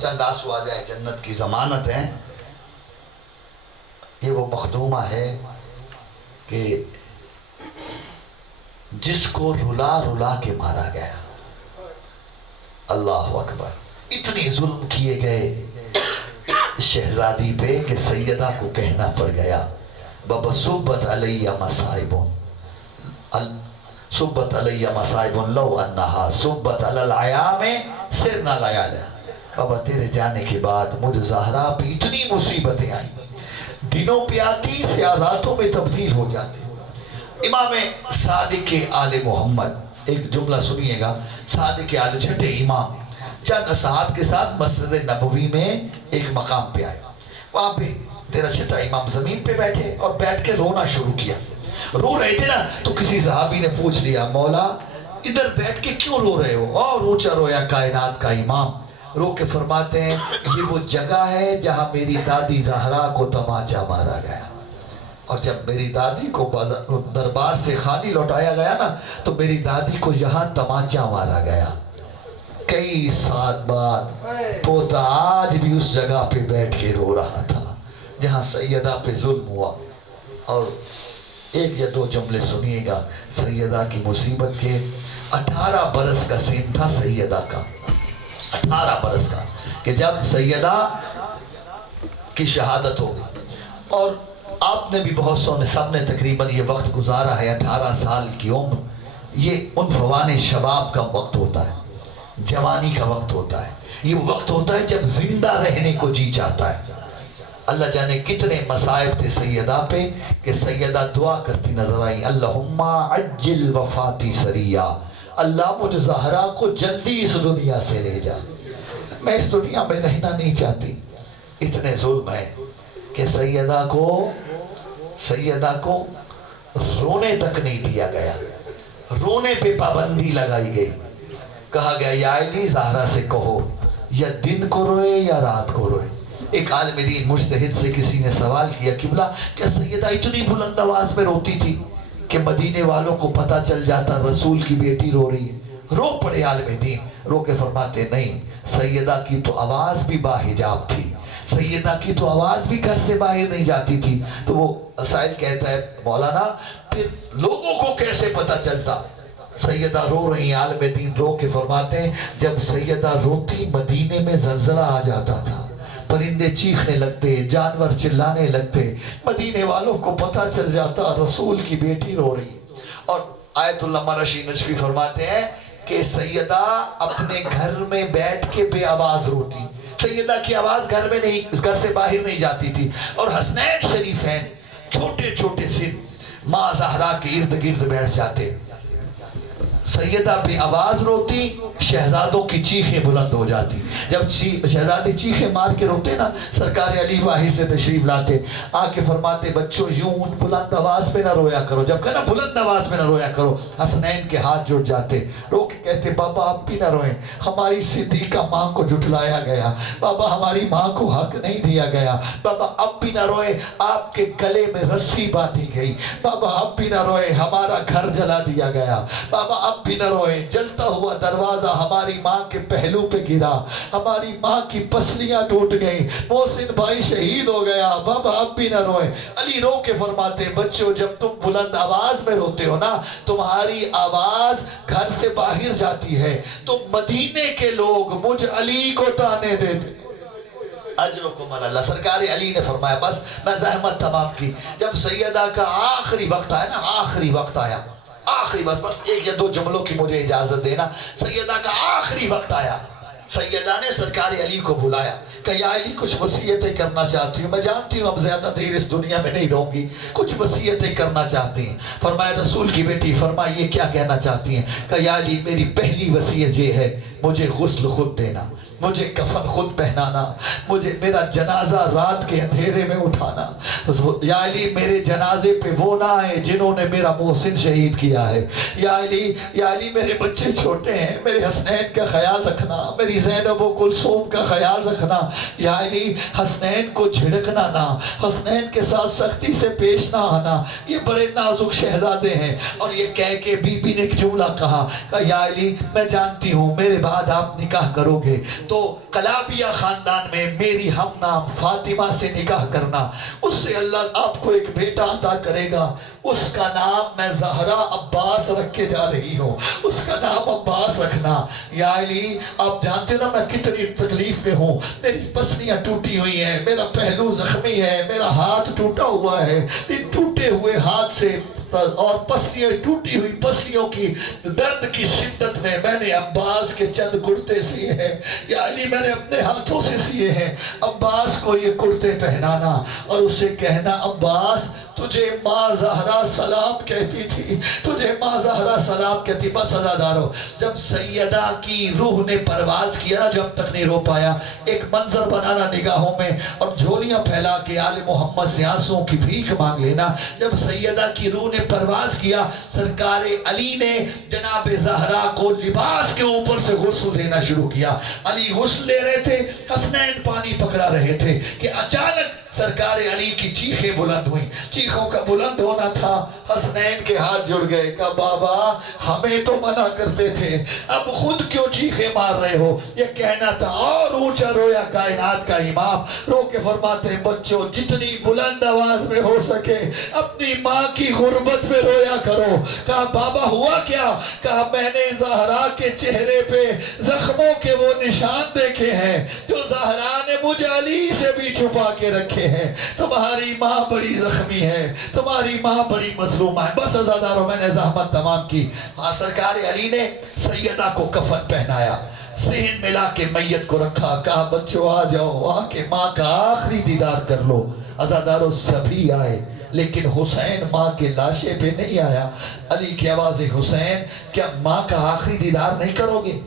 چند آنسو آ جائے جنت کی ضمانت ہے. یہ وہ مخدومہ ہے کہ جس کو رلا رلا کے مارا گیا. اللہ اکبر. اتنے ظلم کیے گئے شہزادی پہ کہ سیدہ کو کہنا پڑ گیا بابا صبت علیہ مصائب صبت علیہ مصائب لو انہا صبت علی العیام سرنا لیالا. بابا تیرے جانے کے بعد مجھ زہرا پہ اتنی مصیبتیں آئیں، دنوں پہ آتی سے راتوں میں تبدیل ہو جاتے. امام صادق آل محمد، ایک جملہ سنیے گا، صادق آل چھٹے امام چند اصحاب کے ساتھ مسجد نبوی میں ایک مقام پہ آئے. وہاں پہ تیرا چھٹا امام زمین پہ بیٹھے اور بیٹھ کے رونا شروع کیا. رو رہے تھے نا تو کسی صحابی نے پوچھ لیا مولا ادھر بیٹھ کے کیوں رو رہے ہو؟ اور اونچا رویا کائنات کا امام. رو کے فرماتے ہیں یہ وہ جگہ ہے جہاں میری دادی زہرا کو تماچا مارا گیا، اور جب میری دادی کو دربار سے خالی لوٹایا گیا نا تو میری دادی کو یہاں تماچا مارا گیا. کئی سال بعد پوتا آج بھی اس جگہ پہ بیٹھ کے رو رہا تھا جہاں سیدہ پہ ظلم ہوا. اور ایک یا دو جملے سنیے گا سیدہ کی مصیبت کے. 18 برس کا سن تھا سیدہ کا، 18 برس کا، کہ جب سیدہ کی شہادت ہوگی. اور آپ نے بھی بہت سونے سب نے تقریباً یہ وقت گزارا ہے. 18 سال کی عمر یہ عنفوان شباب کا وقت ہوتا ہے، جوانی کا وقت ہوتا ہے. یہ وقت ہوتا ہے جب زندہ رہنے کو جی چاہتا ہے. اللہ جانے کتنے مصائب تھے سیدہ پہ کہ سیدہ دعا کرتی نظر آئی اللہم عجل وفاتی سریہ، اللہ مجھ زہرا کو جلدی اس دنیا سے لے جا، میں اس دنیا میں رہنا نہیں چاہتی. اتنے ظلم ہے کہ سیدہ کو رونے تک نہیں دیا گیا، رونے پہ پابندی لگائی گئی. کہا گیا یا علی زہرا سے کہو یا دن کو روئے یا رات کو روئے. ایک عالم دین مجتہد سے کسی نے سوال کیا قبلہ کیا سیدہ اتنی بلند آواز میں روتی تھی کہ مدینے والوں کو پتہ چل جاتا رسول کی بیٹی رو رہی ہے؟ رو پڑے عالم دین، رو کے فرماتے نہیں، سیدہ کی تو آواز بھی باحجاب تھی، سیدہ کی تو آواز بھی گھر سے باہر نہیں جاتی تھی. تو وہ سائل کہتا ہے مولانا پھر لوگوں کو کیسے پتہ چلتا؟ سیدہ رو رہی. عالم دین رو کے فرماتے ہیں جب سیدہ روتی مدینے میں زلزلہ آ جاتا تھا، پرندے چیخنے لگتے، جانور چلانے لگتے، مدینے والوں کو پتہ چل جاتا رسول کی بیٹی رو رہی. اور آیت اللہ مرشی نجفی فرماتے ہیں کہ سیدہ اپنے گھر میں بیٹھ کے بے آواز روتی، سیدہ کی آواز گھر میں نہیں، گھر سے باہر نہیں جاتی تھی. اور حسنین شریفین چھوٹے چھوٹے سن ماں زہرا کے ارد گرد بیٹھ جاتے. سیدہ پہ آواز روتی، شہزادوں کی چیخیں بلند ہو جاتی. جب شہزادی چیخیں مار کے روتے نا سرکار علی باہر سے تشریف لاتے، آ کے فرماتے بچوں یوں بلند آواز پہ نہ رویا کرو. جب کہنا بلند آواز پہ نہ رویا کرو، حسنین کے ہاتھ جڑ جاتے، رو کے کہتے بابا آپ بھی نہ روئیں، ہماری صدیقہ ماں کو جھٹلایا گیا، بابا ہماری ماں کو حق نہیں دیا گیا، بابا اب بھی نہ روئے، آپ کے گلے میں رسی باندھی گئی، بابا اب بھی نہ روئے، ہمارا گھر جلا دیا گیا، بابا اب بھی نہ روئے، جلتا ہوا دروازہ ہماری ماں کے پہلو پہ گرا، ہماری ماں کی پسلیاں ٹوٹ گئیں، محسن بھائی شہید ہو گیا، بابا اب بھی نہ روئے. علی رو کے فرماتے بچوں جب تم بلند آواز میں روتے ہو نا تمہاری آواز گھر سے باہر جاتی ہے تو مدینے کے لوگ مجھ علی کو تانے دیتے. اجرکم اللہ. سرکار علی نے فرمایا بس میں زحمت تمام کی. جب سیدہ کا آخری وقت آیا نا، آخری وقت آیا، آخری وقت، بس ایک یا دو جملوں کی مجھے اجازت دینا. سیدہ کا آخری وقت آیا، سیدہ نے سرکار علی کو بلایا کہ یا علی کچھ وصیتیں کرنا چاہتی ہوں، میں جانتی ہوں اب زیادہ دیر اس دنیا میں نہیں رہوں گی، کچھ وصیتیں کرنا چاہتی ہیں. فرمایا رسول کی بیٹی فرمائیے کیا کہنا چاہتی ہیں؟ کہ یا علی میری پہلی وصیت یہ ہے مجھے غسل خود دینا، مجھے کفن خود پہنانا، مجھے میرا جنازہ رات کے اندھیرے میں اٹھانا. یا علی میرے جنازے پہ وہ نہ آئے جنہوں نے میرا محسن شہید کیا ہے. یا علی میرے بچے چھوٹے ہیں، میرے حسنین کا خیال رکھنا، میری زینب و کلثوم کا خیال رکھنا. یا علی حسنین کو جھڑکنا نہ، حسنین کے ساتھ سختی سے پیش نہ آنا، یہ بڑے نازک شہزادے ہیں. اور یہ کہہ کے بی بی نے ایک جملہ کہا کہ یا علی میں جانتی ہوں میرے بعد آپ نکاح کرو گے تو تو کلابیہ خاندان میں میری ہم نام فاطمہ سے نکاح کرنا، اس سے اللہ آپ کو ایک بیٹا عطا کرے گا، اس کا نام میں زہرا عباس رکھ کے جا رہی ہوں، اس کا نام عباس رکھنا۔ یا علی آپ جانتے نا میں کتنی تکلیف میں ہوں، میری پسلیاں ٹوٹی ہوئی ہیں، میرا پہلو زخمی ہے، میرا ہاتھ ٹوٹا ہوا ہے، ان ٹوٹے ہوئے ہاتھ سے اور پسلیاں ٹوٹی ہوئی پسلیوں کی درد کی شدت میں میں نے عباس کے چند کرتے سیے ہیں، یا علی میں نے اپنے ہاتھوں سے سیے ہیں۔ عباس کو یہ کرتے پہنانا اور اسے کہنا عباس تجھے ماں زہرا سلام کہتی تھی، تجھے ماں زہرا سلام کہتی۔ بس عزادارو جب سیدہ کی روح نے پرواز کیا نا، جو اب تک نہیں رو پایا، ایک منظر بنانا نگاہوں میں اور جھولیاں پھیلا کے آل محمد سے آنسوں کی بھیک مانگ لینا۔ جب سیدہ کی روح نے پرواز کیا، سرکار علی نے جناب زہرا کو لباس کے اوپر سے غسل دینا شروع کیا۔ علی غسل لے رہے تھے، حسنین پانی پکڑا رہے تھے کہ اچانک سرکار علی کی چیخیں بلند ہوئیں۔ چیخوں کا بلند ہونا تھا، حسنین کے ہاتھ جڑ گئے، کہا بابا ہمیں تو منع کرتے تھے، اب خود کیوں چیخیں مار رہے ہو؟ یہ کہنا تھا اور اونچا رویا کائنات کا امام، رو کے فرماتے ہیں بچوں جتنی بلند آواز میں ہو سکے اپنی ماں کی غربت میں رویا کرو۔ کہا بابا ہوا کیا؟ کہا میں نے زہرا کے چہرے پہ زخموں کے وہ نشان دیکھے ہیں جو زہرا نے مجھ علی سے بھی چھپا کے رکھے ہیں۔ تمہاری ماں بڑی زخمی ہے، تمہاری ماں بڑی مظلومہ ہے۔ بس عزاداروں میں نے زحمت تمام کی۔ سرکار علی نے سیدہ کو کفن پہنایا، صحن ملا کے میت کو رکھا، کہا بچوں آ جاؤ، آ کے ماں کا آخری دیدار کر لو۔ عزاداروں سبھی آئے لیکن حسین ماں کے لاشے پہ نہیں آیا۔ علی کی آواز حسین کیا ماں کا آخری دیدار نہیں کرو گے؟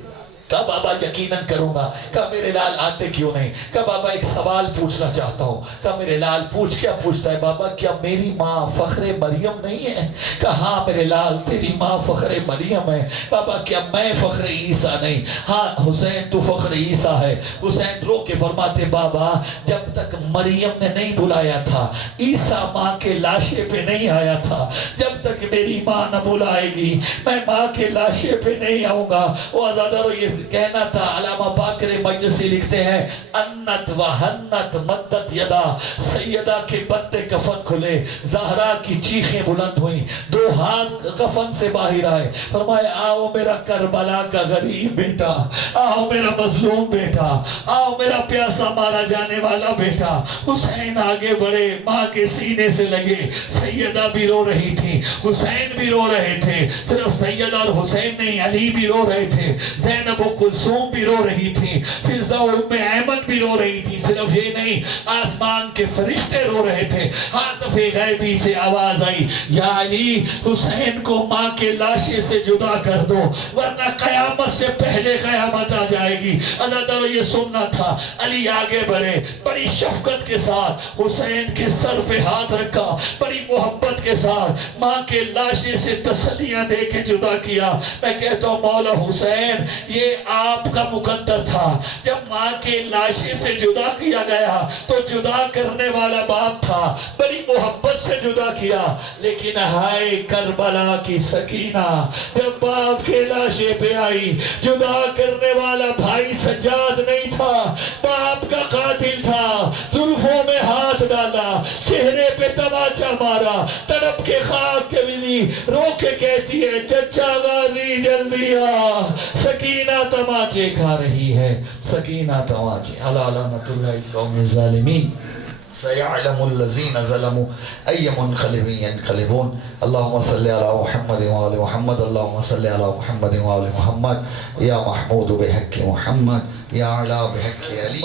کہا بابا یقیناً کروں گا۔ کہا میرے لال آتے کیوں نہیں؟ کہا بابا ایک سوال پوچھنا چاہتا ہوں۔ کہا میرے لال پوچھ، کیا پوچھتا ہے بابا؟ کیا میری ماں فخر مریم نہیں ہے؟ کہا ہاں میرے لال تیری ماں فخر مریم ہے۔ بابا کیا میں فخر عیسیٰ نہیں؟ ہاں حسین تو فخر عیسیٰ ہے۔ حسین رو کے فرماتے بابا جب تک مریم نے نہیں بلایا تھا، عیسیٰ ماں کے لاشے پہ نہیں آیا تھا، جب تک میری ماں نہ بلائے گی میں ماں کے لاشے پہ نہیں آؤں گا۔ وہ عزادارو یہ کہنا تھا، علامہ باقر مجلسی لکھتے ہیں انت و حنت مدت یدا، سیدہ کے بطے کفن کھلے، زہرا کی چیخیں بلند ہوئیں، دو ہاتھ کفن سے باہر آئے، فرمایا آؤ میرا کربلا کا غریب بیٹا، آؤ میرا مظلوم بیٹا، آؤ میرا پیاسا مارا جانے والا بیٹا۔ حسین آگے بڑھے، ماں کے سینے سے لگے، سیدہ بھی رو رہی تھی، حسین بھی رو رہے تھے، صرف سیدہ اور حسین نہیں علی بھی رو رہے تھے، زینب کلثوم بھی رو رہی تھی، فضہ ام ایمن بھی رو رہی تھی۔ صرف یہ نہیں، آسمان کے فرشتے رو رہے تھے۔ عاطف غیبی سے آواز آئی یا علی حسین کو ماں کے لاشے سے جدا کر دو ورنہ قیامت سے پہلے قیامت آ جائے گی۔ اللہ تعالیٰ یہ سننا تھا۔ علی آگے بڑھے، بڑی شفقت کے ساتھ حسین کے سر پہ ہاتھ رکھا، بڑی محبت کے ساتھ ماں کے لاشے سے تسلیاں دے کے جدا کیا۔ میں کہتا ہوں مولا حسین یہ آپ کا مقدر تھا، جب ماں کے لاشے سے جدا کیا گیا تو جدا کرنے والا باپ تھا، بڑی محبت سے جدا کیا، لیکن ہائے کربلا کی سکینہ جب باپ کے لاشے پہ آئی، جدا کرنے والا بھائی سجاد نہیں تھا، باپ کا قاتل تھا، زلفوں میں ہاتھ ڈالا، چہرے پہ تماچا مارا، تڑپ کے خاک کے ملی، رو کے کہتی ہے چچا غازی جلدی آ، سکینہ تماچے کھا رہی ہے، سکینہ تماچے۔ علی لعنت اللہ قوم الظالمین، سيعلم الذين ظلموا أي منقلب ينقلبون۔ اللهم صل على محمد وآل محمد، اللهم صل على محمد وآل محمد، يا محمود بحق محمد، يا علا بحق علی۔